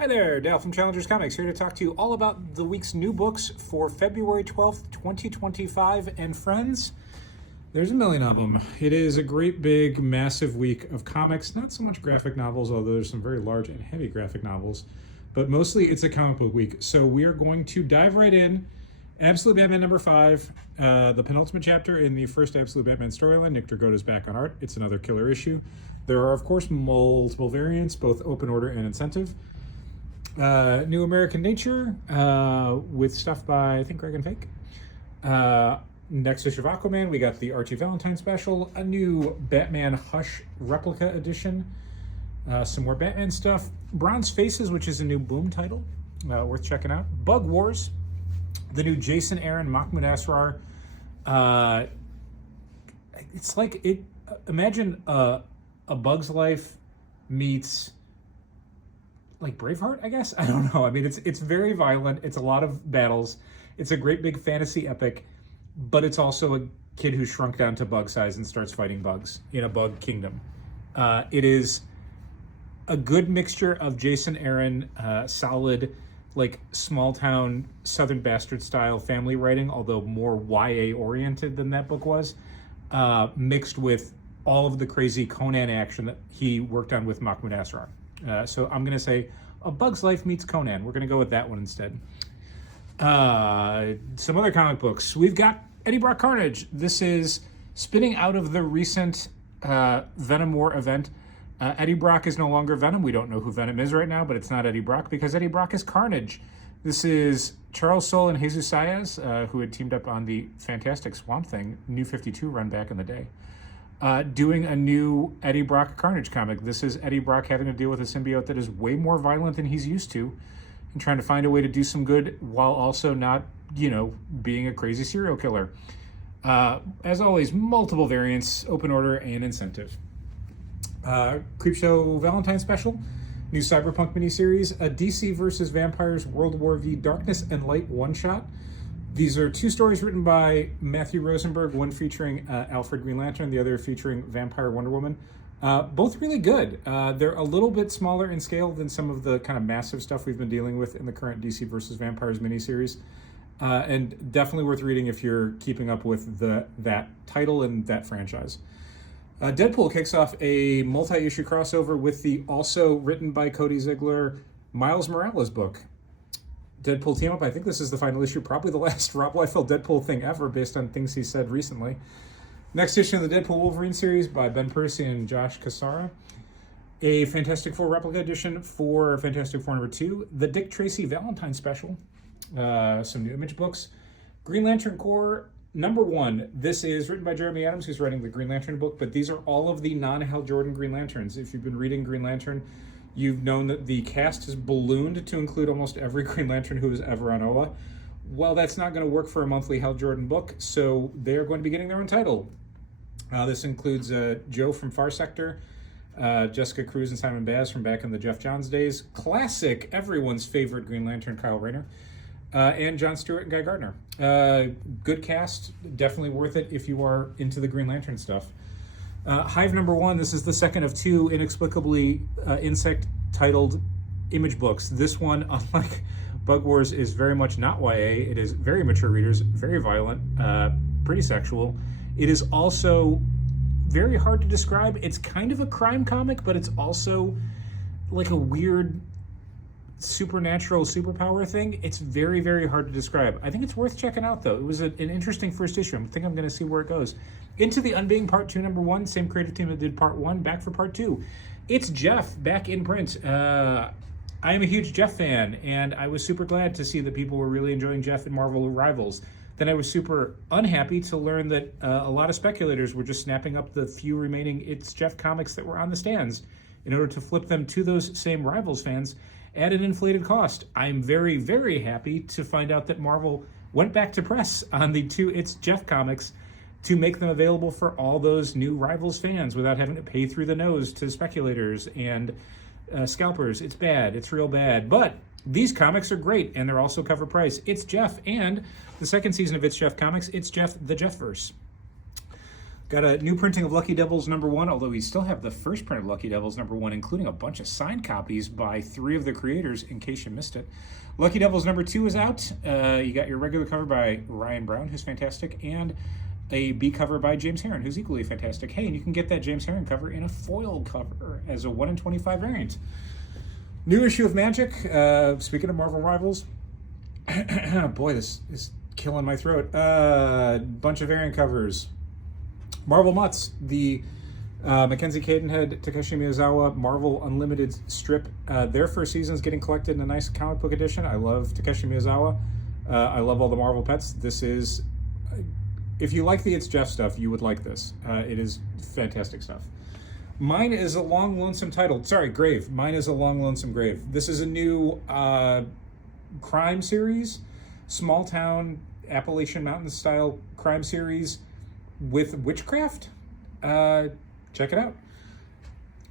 Hi there, Dale from Challengers Comics here to talk to you all about the week's new books for February 12th, 2025. And friends, there's a million of them. It is a great, big, massive week of comics. Not so much graphic novels, although there's some very large and heavy graphic novels. But mostly it's a comic book week. So we are going to dive right in. Absolute Batman number 5, the penultimate chapter in the first Absolute Batman storyline. Nick Dragotta's back on art. It's another killer issue. There are, of course, multiple variants, both open order and incentive. New American Nature with stuff by, I think, Greg and Fake. Next issue of Aquaman, we got the Archie Valentine special, a new Batman Hush replica edition, some more Batman stuff. Bronze Faces, which is a new Boom title, worth checking out. Bug Wars, the new Jason Aaron, Mahmoud Asrar. It's like it. Imagine a Bug's Life meets like Braveheart, I guess. I don't know. I mean, it's very violent. It's a lot of battles. It's a great big fantasy epic, but it's also a kid who shrunk down to bug size and starts fighting bugs in a bug kingdom. It is a good mixture of Jason Aaron, solid, like small town Southern Bastard style family writing, although more YA oriented than that book was, mixed with all of the crazy Conan action that he worked on with Mahmoud Asrar. So I'm going to say A Bug's Life meets Conan. We're going to go with that one instead. Some other comic books. We've got Eddie Brock Carnage. This is spinning out of the recent Venom War event. Eddie Brock is no longer Venom. We don't know who Venom is right now, but it's not Eddie Brock because Eddie Brock is Carnage. This is Charles Soule and Jesus Saez, who had teamed up on the fantastic Swamp Thing New 52 run back in the day. Doing a new Eddie Brock Carnage comic. This is Eddie Brock having to deal with a symbiote that is way more violent than he's used to and trying to find a way to do some good while also not, being a crazy serial killer. As always, multiple variants, open order and incentive. Creepshow Valentine special, new Cyberpunk miniseries, a DC versus Vampires World War V Darkness and Light one-shot. These are two stories written by Matthew Rosenberg, one featuring Alfred Green Lantern, the other featuring Vampire Wonder Woman. Both really good. They're a little bit smaller in scale than some of the kind of massive stuff we've been dealing with in the current DC versus Vampires miniseries. And definitely worth reading if you're keeping up with that title and that franchise. Deadpool kicks off a multi-issue crossover with the also written by Cody Ziegler Miles Morales book. Deadpool team up. I think this is the final issue, probably the last Rob Liefeld Deadpool thing ever based on things he said recently. Next issue of the Deadpool Wolverine series by Ben Percy and Josh Cassara. A Fantastic Four replica edition for Fantastic Four number 2. The Dick Tracy Valentine special. Some new Image books. Green Lantern Corps number 1. This is written by Jeremy Adams, who's writing the Green Lantern book, but these are all of the non-Hal Jordan Green Lanterns. If you've been reading Green Lantern, you've known that the cast has ballooned to include almost every Green Lantern who is ever on Oa. Well, that's not going to work for a monthly Hal Jordan book, so they're going to be getting their own title. This includes Joe from Far Sector, Jessica Cruz and Simon Baz from back in the Jeff Johns days, classic, everyone's favorite Green Lantern, Kyle Rayner, and John Stewart and Guy Gardner. Good cast, definitely worth it if you are into the Green Lantern stuff. Hive number 1, this is the second of 2 inexplicably insect-titled Image books. This one, unlike Bug Wars, is very much not YA. It is very mature readers, very violent, pretty sexual. It is also very hard to describe. It's kind of a crime comic, but it's also like a weird supernatural superpower thing. It's very, very hard to describe. I think it's worth checking out, though. It was an interesting first issue. I think I'm going to see where it goes. Into the Unbeing Part 2, number 1. Same creative team that did Part 1, back for Part 2. It's Jeff, back in print. I am a huge Jeff fan, and I was super glad to see that people were really enjoying Jeff in Marvel Rivals. Then I was super unhappy to learn that a lot of speculators were just snapping up the few remaining It's Jeff comics that were on the stands in order to flip them to those same Rivals fans at an inflated cost. I'm very, very happy to find out that Marvel went back to press on the 2 It's Jeff comics to make them available for all those new Rivals fans without having to pay through the nose to speculators and scalpers. It's bad. It's real bad. But these comics are great, and they're also cover price. It's Jeff, and the second season of It's Jeff Comics, It's Jeff, the Jeffverse. Got a new printing of Lucky Devils #1, although we still have the first print of Lucky Devils #1, including a bunch of signed copies by 3 of the creators, in case you missed it. Lucky Devils #2 is out. You got your regular cover by Ryan Brown, who's fantastic, and a B cover by James Herron, who's equally fantastic. Hey, and you can get that James Herron cover in a foil cover as a 1 in 25 variant. New issue of Magic. Speaking of Marvel Rivals, boy, this is killing my throat. Bunch of variant covers. Marvel Mutts, the Mackenzie Cadenhead, Takeshi Miyazawa Marvel Unlimited strip. Their first season is getting collected in a nice comic book edition. I love Takeshi Miyazawa. I love all the Marvel pets. This is, if you like the It's Jeff stuff, you would like this. It is fantastic stuff. Mine is a Long Lonesome Title. Sorry, Grave. Mine is a Long Lonesome Grave. This is a new crime series, small town Appalachian Mountain style crime series with witchcraft. Check it out.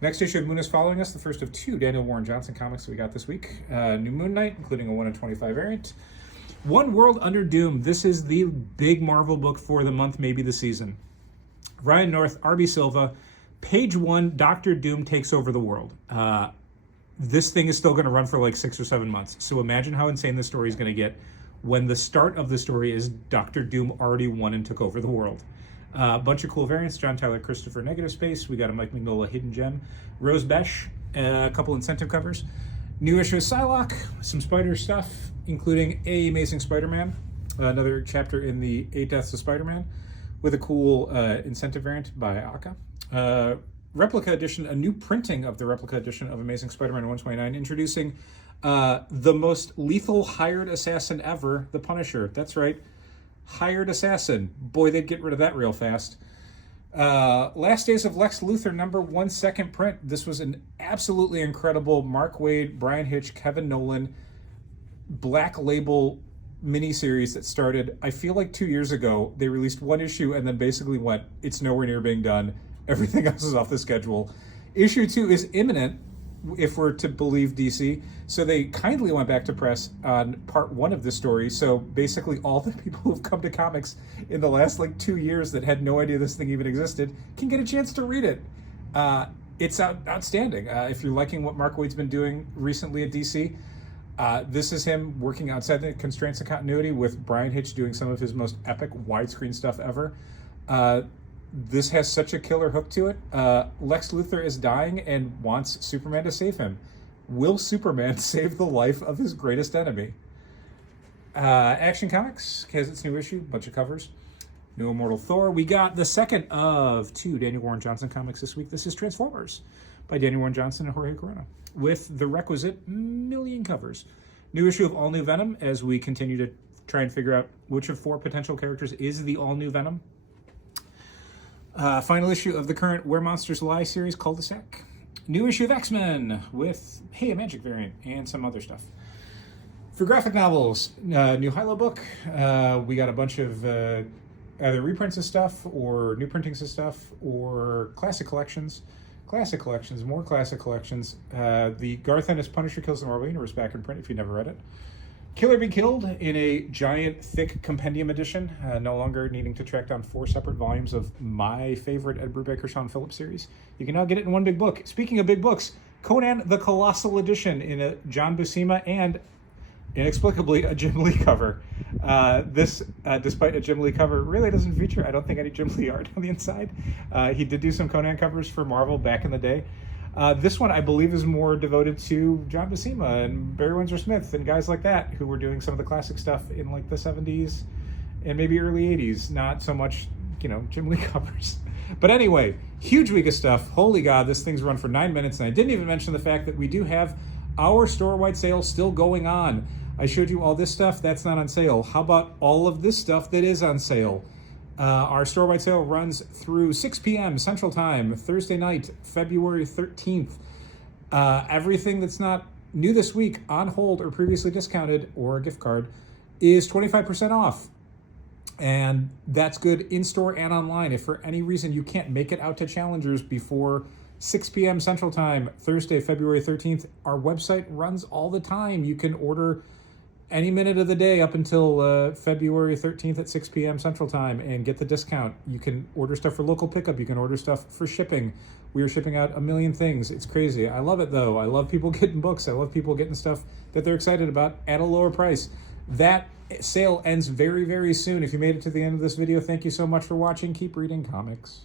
Next issue of Moon is following us, the first of 2 Daniel Warren Johnson comics that we got this week. New Moon Knight, including a 1 in 25 variant. One World Under Doom. This is the big Marvel book for the month, maybe the season. Ryan North, R.B. Silva. Page 1, Doctor Doom takes over the world. This thing is still going to run for like 6 or 7 months. So imagine how insane this story is going to get when the start of the story is Doctor Doom already won and took over the world. A bunch of cool variants. John Tyler Christopher Negative Space. We got a Mike Mignola Hidden Gem. Rose Besh. A couple incentive covers. New issue of Psylocke. Some Spider stuff, including A Amazing Spider-Man. Another chapter in the 8 Deaths of Spider-Man with a cool incentive variant by Aka. Replica edition, a new printing of the replica edition of Amazing Spider-Man 129, introducing the most lethal hired assassin ever, the Punisher. That's right. Hired assassin. Boy, they'd get rid of that real fast. Last Days of Lex Luthor #1 second print. This was an absolutely incredible Mark Waid, Brian Hitch, Kevin Nolan Black Label miniseries that started, I feel like 2 years ago. They released 1 issue and then basically went, it's nowhere near being done. Everything else is off the schedule. Issue 2 is imminent, if we're to believe DC. So they kindly went back to press on part 1 of this story. So basically all the people who've come to comics in the last 2 years that had no idea this thing even existed can get a chance to read it. It's outstanding. If you're liking what Mark Waid's been doing recently at DC, this is him working outside the constraints of continuity with Brian Hitch doing some of his most epic widescreen stuff ever. This has such a killer hook to it. Lex Luthor is dying and wants Superman to save him. Will Superman save the life of his greatest enemy? Action Comics has its new issue, bunch of covers. New Immortal Thor. We got the second of 2 Daniel Warren Johnson comics this week. This is Transformers by Daniel Warren Johnson and Jorge Corona, with the requisite million covers. New issue of All New Venom, as we continue to try and figure out which of 4 potential characters is the All New Venom. Final issue of the current Where Monsters Lie series, Cul-de-sac. New issue of X-Men with, hey, a Magic variant and some other stuff. For graphic novels, new Hilo book. We got a bunch of either reprints of stuff or new printings of stuff or classic collections. Classic collections, more classic collections. The Garth Ennis Punisher Kills the Marvel Universe back in print if you never read it. Killer Be Killed in a giant, thick compendium edition, no longer needing to track down 4 separate volumes of my favorite Ed Brubaker, Sean Phillips series. You can now get it in one big book. Speaking of big books, Conan the Colossal Edition in a John Buscema and, inexplicably, a Jim Lee cover. This, despite a Jim Lee cover, really doesn't feature, I don't think, any Jim Lee art on the inside. He did do some Conan covers for Marvel back in the day. This one, I believe, is more devoted to John Buscema and Barry Windsor Smith and guys like that who were doing some of the classic stuff in the 70s and maybe early 80s. Not so much, Jim Lee covers. But anyway, huge week of stuff. Holy God, this thing's run for 9 minutes. And I didn't even mention the fact that we do have our store-wide sale still going on. I showed you all this stuff. That's not on sale. How about all of this stuff that is on sale? Our store-wide sale runs through 6 p.m. Central Time, Thursday night, February 13th. Everything that's not new this week, on hold or previously discounted, or a gift card, is 25% off. And that's good in-store and online. If for any reason you can't make it out to Challengers before 6 p.m. Central Time, Thursday, February 13th, our website runs all the time. You can order any minute of the day up until February 13th at 6 p.m. Central Time and get the discount. You can order stuff for local pickup. You can order stuff for shipping. We are shipping out a million things. It's crazy. I love it, though. I love people getting books. I love people getting stuff that they're excited about at a lower price. That sale ends very, very soon. If you made it to the end of this video, thank you so much for watching. Keep reading comics.